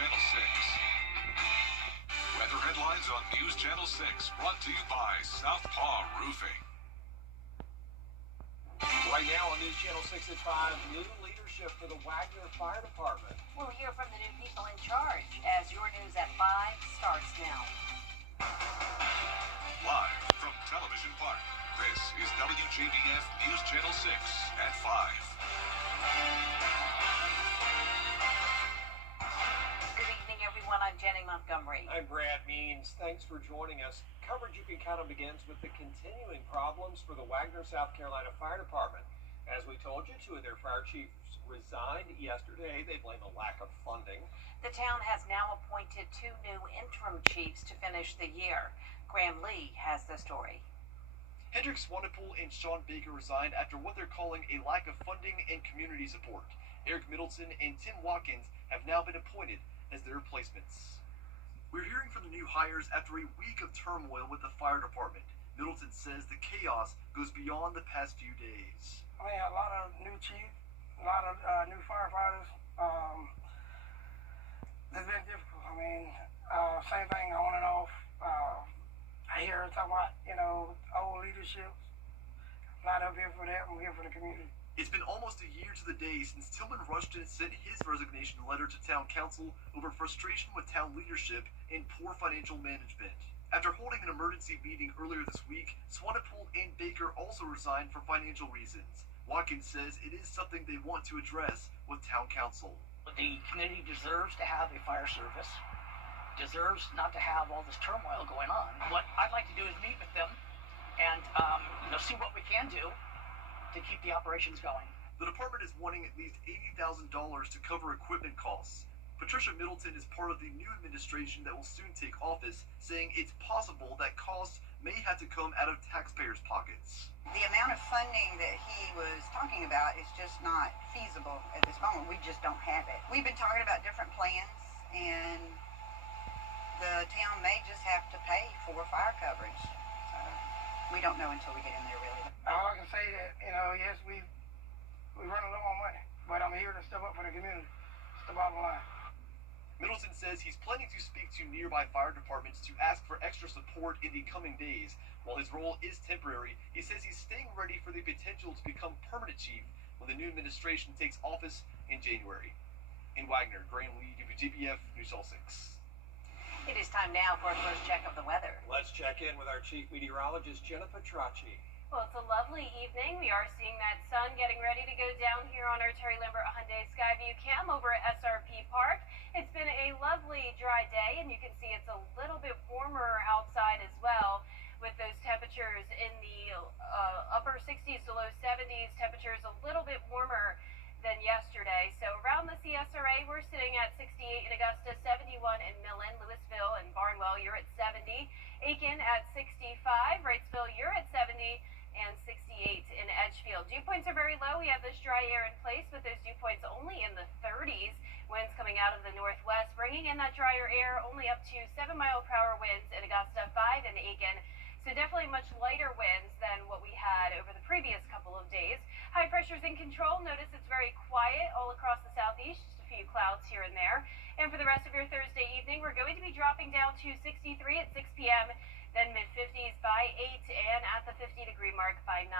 Channel 6. Weather headlines on News Channel 6, brought to you by Southpaw Roofing. Right now on News Channel 6 at 5, new leadership for the Wagner Fire Department. We'll hear from the new people in charge as your news at 5 starts now. Live from Television Park, this is WJBF News Channel 6 at 5. I'm Jenny Montgomery. I'm Brad Means. Thanks for joining us. Coverage you can count on begins with the continuing problems for the Wagner, South Carolina Fire Department. As we told you, 2 of their fire chiefs resigned yesterday. They blame a lack of funding. The town has now appointed 2 new interim chiefs to finish the year. Graham Lee has the story. Hendrik Swanepoel and Sean Baker resigned after what they're calling a lack of funding and community support. Eric Middleton and Tim Watkins have now been appointed as their replacements. We're hearing from the new hires after a week of turmoil with the fire department. Middleton says the chaos goes beyond the past few days. I mean, a lot of new chiefs, a lot of new firefighters. It's been difficult. I mean, same thing on and off. I hear talking about, old leadership. I'm not up here for that. I'm here for the community. It's been almost a year to the day since Tillman Rushton sent his resignation letter to town council over frustration with town leadership and poor financial management. After holding an emergency meeting earlier this week, Swanepoel and Baker also resigned for financial reasons. Watkins says it is something they want to address with town council. The community deserves to have a fire service, deserves not to have all this turmoil going on. What I'd like to do is meet with them and see what we can do to keep the operations going. The department is wanting at least $80,000 to cover equipment costs. Patricia Middleton is part of the new administration that will soon take office, saying it's possible that costs may have to come out of taxpayers' pockets. The amount of funding that he was talking about is just not feasible at this moment. We just don't have it. We've been talking about different plans, and the town may just have to pay for fire coverage. So we don't know until we get in there, really. All I can say that, yes, we run low on money, but I'm here to step up for the community. It's the bottom line. Middleton says he's planning to speak to nearby fire departments to ask for extra support in the coming days. While his role is temporary, he says he's staying ready for the potential to become permanent chief when the new administration takes office in January. In Wagner, Graham Lee, WJBF News All 6. It is time now for a first check of the weather. Let's check in with our chief meteorologist, Jennifer Tracci. Well, it's a lovely evening. We are seeing that sun getting ready to go down here on our Terry Lambert Hyundai Skyview Cam over at SRP Park. It's been a lovely dry day, and you can see it's a little bit warmer outside as well, with those temperatures in the upper 60s to low 70s. Temperatures a little bit warmer than yesterday. So around the CSRA, we're sitting at 68 in Augusta, 71 in Millen, Louisville, and Barnwell. You're at 70. Aiken at 65. Wrightsville, you're at 70. And 68 in Edgefield. Dew points are very low. We have this dry air in place, but those dew points only in the 30s. Winds coming out of the northwest, bringing in that drier air, only up to 7-mile-per-hour winds in Augusta, 5 in Aiken. So definitely much lighter winds than what we had over the previous couple of days. High pressure's in control. Notice it's very quiet all across the southeast. Just a few clouds here and there. And for the rest of your Thursday evening, we're going to be dropping down to 63 at 6 p.m., then mid-50s by 8, and at the 50-degree mark by 9.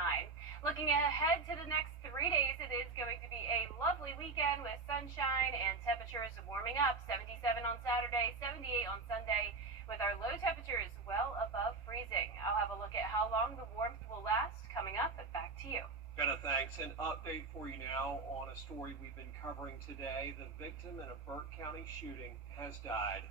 Looking ahead to the next 3 days, it is going to be a lovely weekend with sunshine and temperatures warming up. 77 on Saturday, 78 on Sunday, with our low temperatures well above freezing. I'll have a look at how long the warmth will last coming up, but back to you. Jenna, thanks. An update for you now on a story we've been covering today. The victim in a Burke County shooting has died.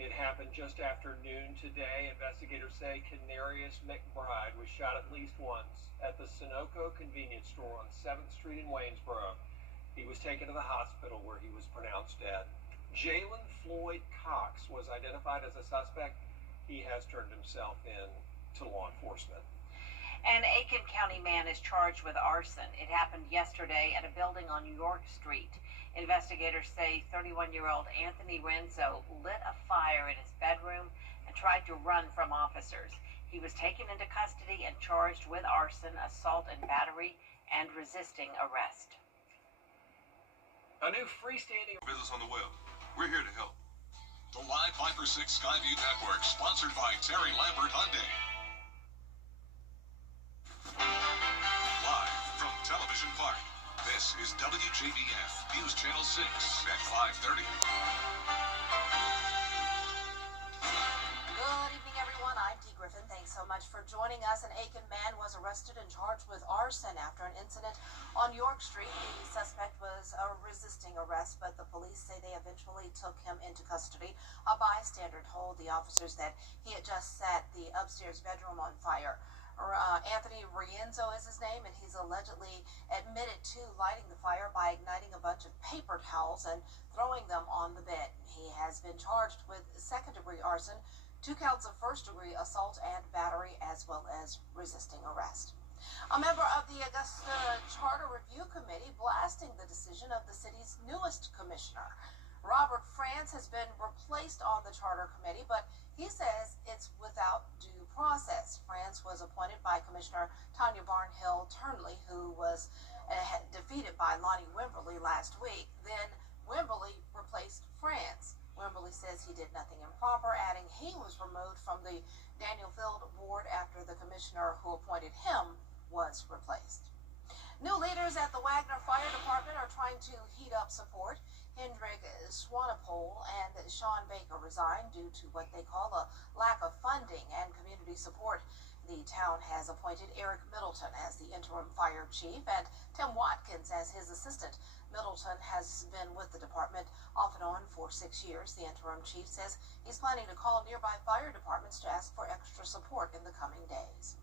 It happened just after noon today. Investigators say Canarius McBride was shot at least once at the Sunoco convenience store on 7th Street in Waynesboro. He was taken to the hospital where he was pronounced dead. Jalen Floyd Cox was identified as a suspect. He has turned himself in to law enforcement. An Aiken County man is charged with arson. It happened yesterday at a building on York Street. Investigators say 31-year-old Anthony Renzo lit a fire in his bedroom and tried to run from officers. He was taken into custody and charged with arson, assault and battery, and resisting arrest. A new freestanding Business on the web. We're here to help. The Live 5 for 6 Skyview Network, sponsored by Terry Lambert Hyundai. Live from Television Park, this is WJBF News Channel 6 at 5:30. Good evening, everyone. I'm Dee Griffin. Thanks so much for joining us. An Aiken man was arrested and charged with arson after an incident on York Street. The suspect was resisting arrest, but the police say they eventually took him into custody. A bystander told the officers that he had just set the upstairs bedroom on fire. Anthony Rienzo is his name, and he's allegedly admitted to lighting the fire by igniting a bunch of paper towels and throwing them on the bed. He has been charged with second-degree arson, 2 counts of first-degree assault and battery, as well as resisting arrest. A member of the Augusta Charter Review Committee blasting the decision of the city's newest commissioner. Robert France has been replaced on the Charter Committee, but he says it's without due process. France was appointed by Commissioner Tanya Barnhill-Turnley, who was defeated by Lonnie Wimberly last week. Then Wimberly replaced France. Wimberly says he did nothing improper, adding he was removed from the Daniel Field board after the commissioner who appointed him was replaced. New leaders at the Wagner Fire Department are trying to heat up support. Hendrik Swanepoel and Sean Baker resigned due to what they call a lack of funding and community support. The town has appointed Eric Middleton as the interim fire chief and Tim Watkins as his assistant. Middleton has been with the department off and on for 6 years. The interim chief says he's planning to call nearby fire departments to ask for extra support in the coming days.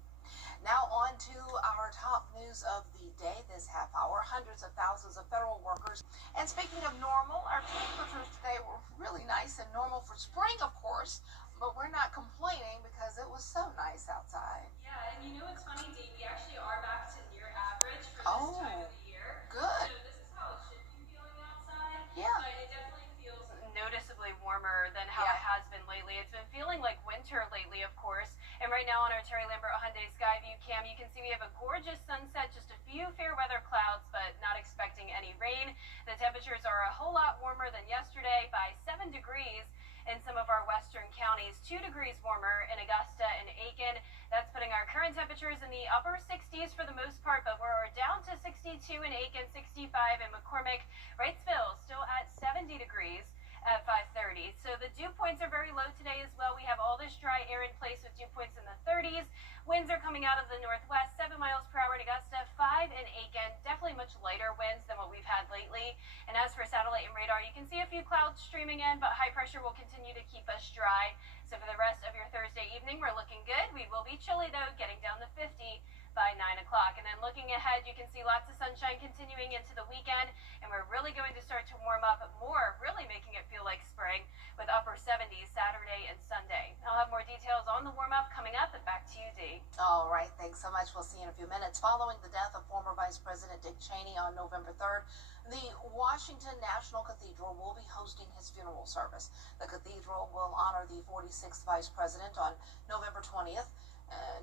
Now on to our top news of the day this half hour. Hundreds of thousands of federal workers. And speaking of normal, our temperatures today were really nice and normal for spring, of course, but we're not complaining because it was so nice outside. Yeah, and you know what's funny, Dee? We actually are back to near average for this time of the year. Good. So this is how it should be feeling outside. Yeah. But it definitely feels noticeably warmer than how it has been lately. It's been feeling like winter lately, of course. And right now on our Terry Lambert Hyundai Skyview cam, you can see we have a gorgeous sunset, just a few fair weather clouds, but not expecting any rain. The temperatures are a whole lot warmer than yesterday by 7 degrees in some of our western counties, 2 degrees warmer in Augusta and Aiken. That's putting our current temperatures in the upper 60s for the most part, but we're down to 62 in Aiken, 65 in McCormick. Wrightsville still at 70 degrees at 5:30. So the dew points are very low today as well. We have all this dry air in place with dew points in the 30s. Winds are coming out of the northwest, 7 miles per hour in Augusta, 5 in Aiken. Definitely much lighter winds than what we've had lately. And as for satellite and radar, you can see a few clouds streaming in, but high pressure will continue to keep us dry. So for the rest of your Thursday evening, we're looking good. We will be chilly though, getting down to 50 by 9 o'clock. And then looking ahead, you can see lots of sunshine continuing into the weekend, and we're really going to start to warm up more, really making it feel like spring with upper 70s Saturday and Sunday. I'll have more details on the warm-up coming up, and back to you, Dee. All right, thanks so much. We'll see you in a few minutes. Following the death of former Vice President Dick Cheney on November 3rd, the Washington National Cathedral will be hosting his funeral service. The cathedral will honor the 46th Vice President on November 20th.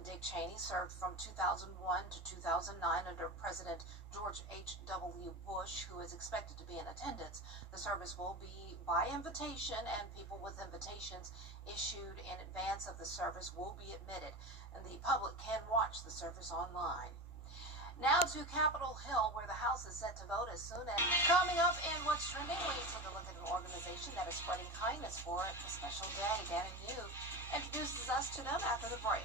Dick Cheney served from 2001 to 2009 under President George H.W. Bush, who is expected to be in attendance. The service will be by invitation, and people with invitations issued in advance of the service will be admitted, and the public can watch the service online. Now to Capitol Hill, where the House is set to vote as soon as... Coming up in What's Trending, we take a look at an organization that is spreading kindness for a special day. Danny New introduces us to them after the break.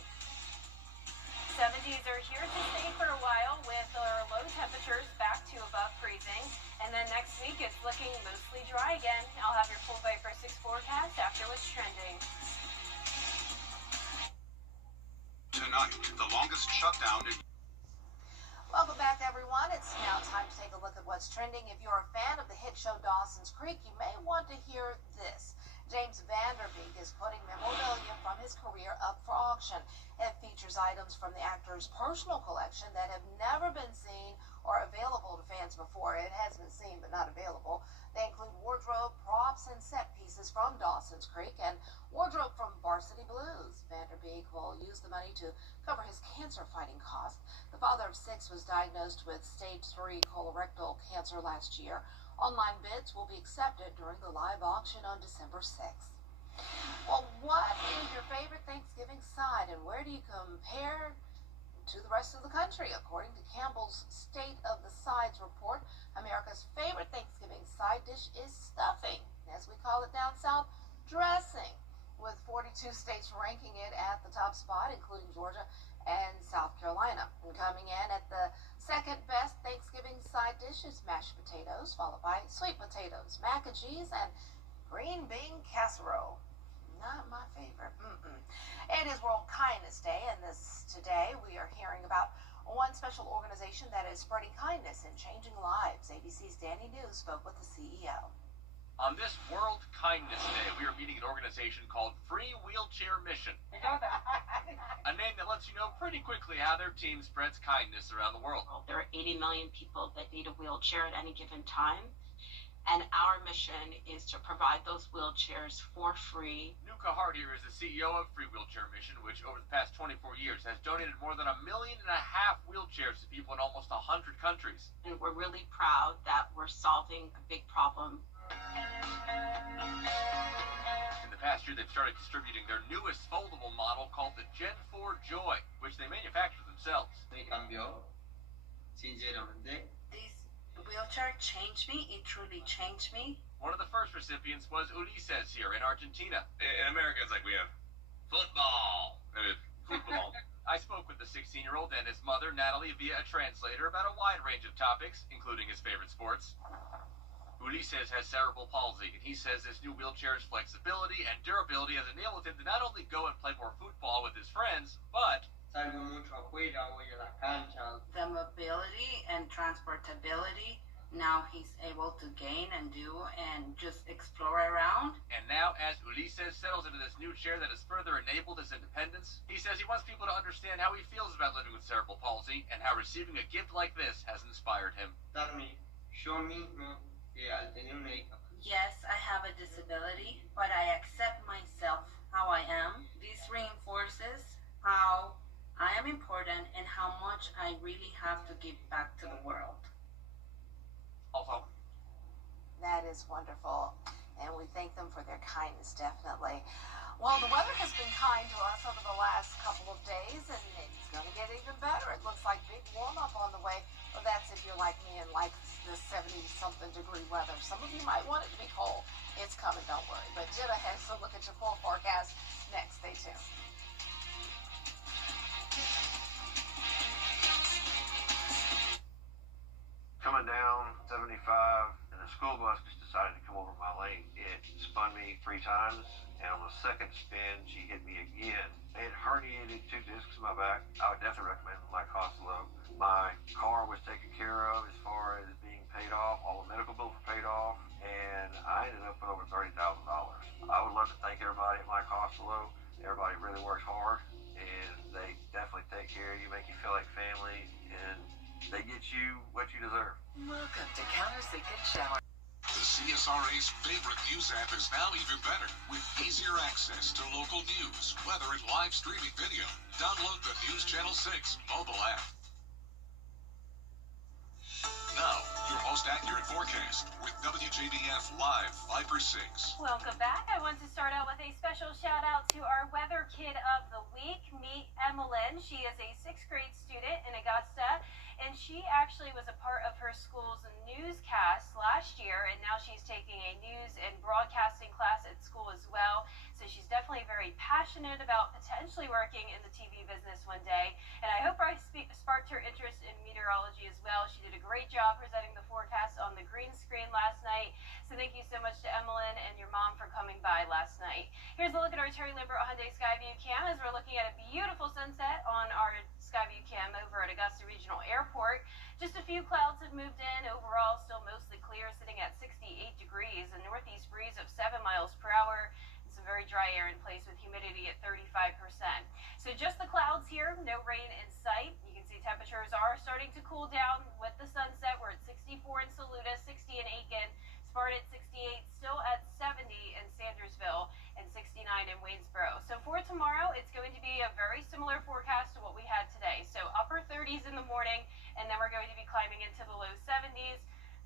70s are here to stay for a while with our low temperatures back to above freezing. And then next week it's looking mostly dry again. I'll have your full Viper 6 forecast after What's Trending. Tonight, the longest shutdown in... Welcome back, everyone. It's now time to take a look at what's trending. If you're a fan of the hit show Dawson's Creek, you may want to hear this. James Vanderbeek is putting memorabilia from his career up for auction. It features items from the actor's personal collection that have never been seen or available to fans before. It has been seen but not available. They include wardrobe, props, and set pieces from Dawson's Creek and wardrobe from Varsity Blues. Vanderbeek will use the money to cover his cancer-fighting costs. The father of 6 was diagnosed with stage 3 colorectal cancer last year. Online bids will be accepted during the live auction on December 6th. Well, what is your favorite Thanksgiving side, and where do you compare to the rest of the country? According to Campbell's State of the Sides report, America's favorite Thanksgiving side dish is stuffing, as we call it down south, dressing, with 42 states ranking it at the top spot, including Georgia and South Carolina. And coming in at the second best Thanksgiving side dish is mashed potatoes, followed by sweet potatoes, mac and cheese, and green bean casserole. Not my favorite. It is World Kindness Day, and today we are hearing about one special organization that is spreading kindness and changing lives. ABC's Danny News spoke with the CEO. On this World Kindness Day, we are meeting an organization called Free Wheelchair Mission. A name that lets you know pretty quickly how their team spreads kindness around the world. There are 80 million people that need a wheelchair at any given time. And our mission is to provide those wheelchairs for free. Nuka Hart here is the CEO of Free Wheelchair Mission, which over the past 24 years has donated more than 1.5 million wheelchairs to people in almost 100 countries. And we're really proud that we're solving a big problem. In the past year, they've started distributing their newest foldable model called the Gen 4 Joy, which they manufacture themselves. This wheelchair changed me. It truly changed me. One of the first recipients was Ulises here in Argentina. In America, it's like we have football. Football. I spoke with the 16-year-old and his mother, Natalie, via a translator about a wide range of topics, including his favorite sports. Ulises has cerebral palsy, and he says this new wheelchair's flexibility and durability has enabled him to not only go and play more football with his friends, but the mobility and transportability, now he's able to gain and do and just explore around. And now, as Ulises settles into this new chair that has further enabled his independence, he says he wants people to understand how he feels about living with cerebral palsy and how receiving a gift like this has inspired him. Yes, I have a disability, but I accept myself how I am. This reinforces how I am important and how much I really have to give back to the world. Also, that is wonderful, and we thank them for their kindness, definitely. Well, the weather has been kind to us over the last couple of days, and it's going to get even better. It looks like big warm-up on the way. Well, that's if you're like me and like the 70-something degree weather. Some of you might want it to be cold. It's coming, don't worry. But Jenna has a look at your full forecast next. Stay tuned. Coming down 75, and the school bus just decided to come over my lane. It spun me 3 times, and on the second spin, she hit me again. It herniated 2 discs in my back. I would definitely recommend Mike Costello. My car was taken care of as far as being paid off. All the medical bills were paid off, and I ended up with over $30,000. I would love to thank everybody at Mike Costello. Everybody really works hard, and they definitely take care of you, make you feel like family, and they get you what you deserve. Welcome to Countersink and Shower. The CSRA's favorite news app is now even better with easier access to local news, weather, and live streaming video. Download the News Channel 6 mobile app. Now, your most accurate forecast with WJBF Live 5/6. Welcome back. I want to start out with a special shout out to our weather kid of the week. Meet Emmeline. She is a 6th grade student in Augusta, and she actually was a part of her school's newscast last year, and now she's taking a news and broadcasting class at school as well. So she's definitely very passionate about potentially working in the TV business one day, and I hope I sparked her interest in meteorology as well. She did a great job presenting the forecast on the green screen last night, so thank you so much to Emmeline and your mom for coming by last night. Here's a look at our Terry Lambert Hyundai Skyview Cam as we're looking at a beautiful sunset on our Skyview Cam over at Augusta Regional Airport. Just a few clouds have moved in. Overall, still mostly clear, sitting at 68 degrees. A northeast breeze of 7 miles per hour. And some very dry air in place with humidity at 35%. So just the clouds here, no rain in sight. You can see temperatures are starting to cool down with the sunset. We're at 64 in Saluda, 60 in Aiken, Sparta at 68, still at 70 in Sandersville, and 69 in Waynesboro. So for tomorrow, it's going to be a very similar forecast to what we had today. So upper 30s in the morning, and then we're going to be climbing into the low 70s.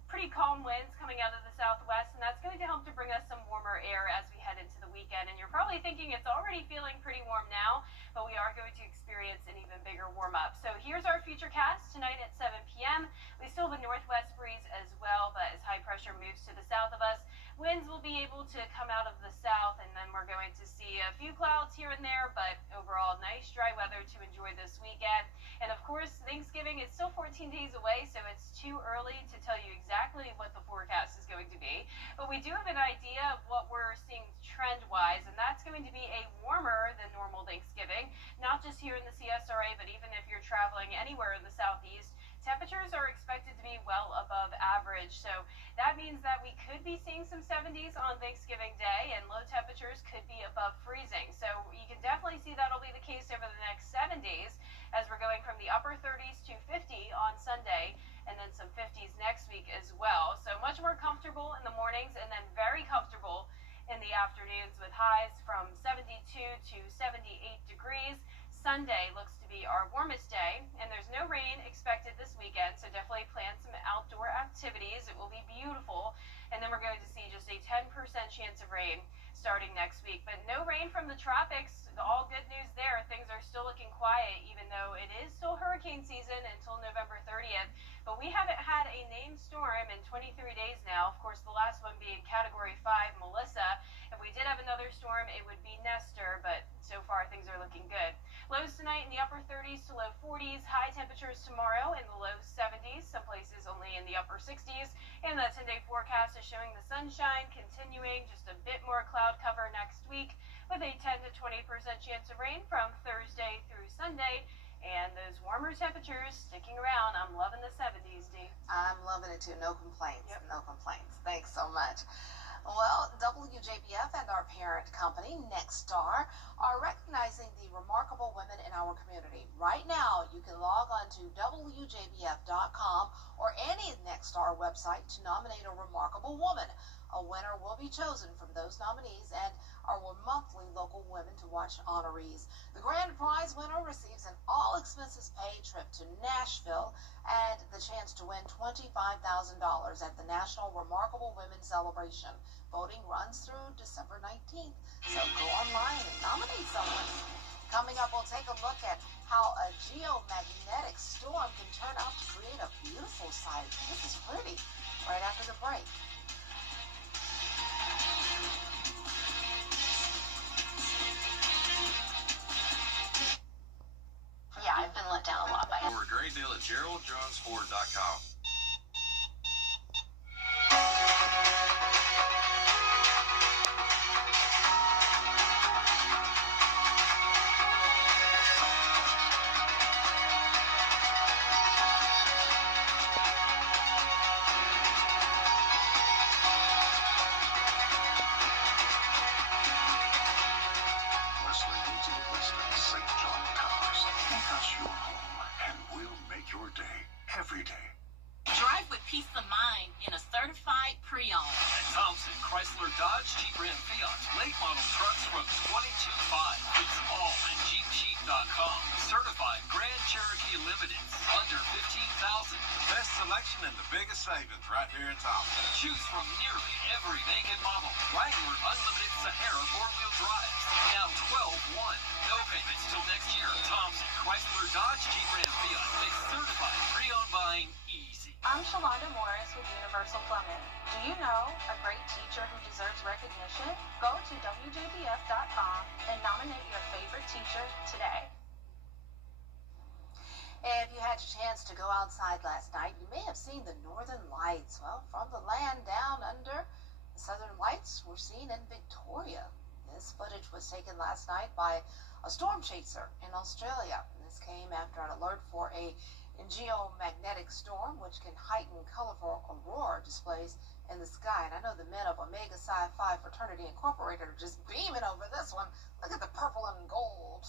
Pretty calm some winds coming out of the southwest, and that's going to help to bring us some warmer air as we head into the weekend. And you're probably thinking it's already feeling pretty warm now, but we are going to experience an even bigger warm-up. So here's our futurecast tonight at 7 p.m. We still have a northwest breeze as well, but as high pressure moves to the south of us, winds will be able to come out of the south, and then we're going to see a few clouds here and there, but overall nice dry weather to enjoy this weekend. And of course, Thanksgiving is still 14 days away, so it's too early to tell you exactly what the forecast is going to be. But we do have an idea of what we're seeing trend-wise, and that's going to be a warmer than normal Thanksgiving, not just here in the CSRA, but even if you're traveling anywhere in the southeast. Temperatures are expected to be well above average, so that means that we could be seeing some 70s on Thanksgiving Day, and low temperatures could be above freezing. So you can definitely see that'll be the case over the next 7 days, as we're going from the upper 30s to 50 on Sunday, and then some 50s next week as well. So much more comfortable in the mornings, and then very comfortable in the afternoons, with highs from 72 to 78 degrees. Sunday looks to be our warmest day, and there's no rain expected this weekend, so definitely plan some outdoor activities. It will be beautiful, and then we're going to see just a 10% chance of rain starting next week. But no rain from the tropics. All good news there. Things are still looking quiet, even though it is still hurricane season until November 30th. But we haven't had a named storm in 23 days now. Of course, the last one being Category 5, Melissa. If we did have another storm, it would be Nestor, but so far things are looking good. Lows tonight in the upper 30s to low 40s. High temperatures tomorrow in the low 70s. Some places only in the upper 60s. And the 10-day forecast is showing the sunshine continuing, just a bit more cloud cover next week, with a 10 to 20% chance of rain from Thursday through Sunday. And those warmer temperatures sticking around. I'm loving the 70s, Dee. I'm loving it too. No complaints. Yep. No complaints. Thanks so much. Well, WJBF and our parent company, Nexstar, are recognizing the remarkable women in our community. Right now, you can log on to WJBF.com or any Nexstar website to nominate a remarkable woman. A winner will be chosen from those nominees and our monthly local Women to Watch honorees. The grand prize winner receives an all-expenses-paid trip to Nashville and the chance to win $25,000 at the National Remarkable Women Celebration. Voting runs through December 19th, so go online and nominate someone. Coming up, we'll take a look at how a geomagnetic storm can turn out to create a beautiful sight. This is pretty. Right after the break. Yeah, I've been let down a lot by it. For a great deal at GeraldJonesFord.com. Every day. Drive with peace of mind in a certified pre-owned. At Thompson, Chrysler, Dodge, Jeep, Ram, Fiat, late model trucks from 22.5. It's all at JeepSheet.com. Certified Grand Cherokee Limited, under 15,000. Best selection and the biggest savings right here in Thompson. Choose from nearly every make and model. Wrangler Unlimited Sahara 4-wheel drive. Now 12-1. No payments till next year. Thompson, Chrysler, Dodge, Jeep, Ram, Fiat. Makes certified pre-owned buying easy. I'm Shalonda Morris with Universal Plumbing. Do you know a great teacher who deserves recognition? Go to WJBF.com and nominate your favorite teacher today. If you had a chance to go outside last night, you may have seen the northern lights. Well, from the land down under, the southern lights were seen in Victoria. This footage was taken last night by a storm chaser in Australia. This came after an alert for a geomagnetic storm, which can heighten colorful aurora displays in the sky. And I know the men of Omega Psi Phi Fraternity Incorporated are just beaming over this one. Look at the purple and gold.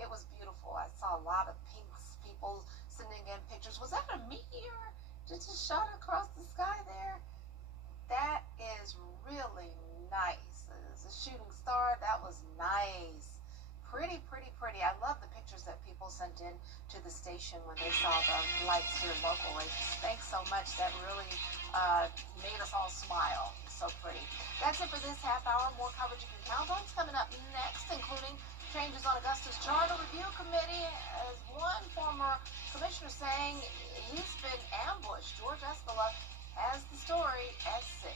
It was beautiful. I saw a lot of pinks, people sending in pictures. Was that a meteor? Just shot across the sky there? That is really nice. It's a shooting star. That was nice. Pretty, pretty, pretty. I love the pictures that that people sent in to the station when they saw the lights here locally. Thanks so much. That really made us all smile. So pretty. That's it for this half hour. More coverage you can count on is coming up next, including changes on Augusta's Charter Review Committee, as one former commissioner saying he's been ambushed. George Escala has the story at 6.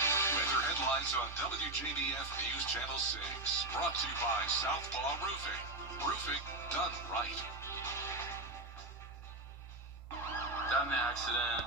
Weather headlines on WJBF News Channel 6. Brought to you by Southpaw Roofing. Roofing done right. Got in an accident.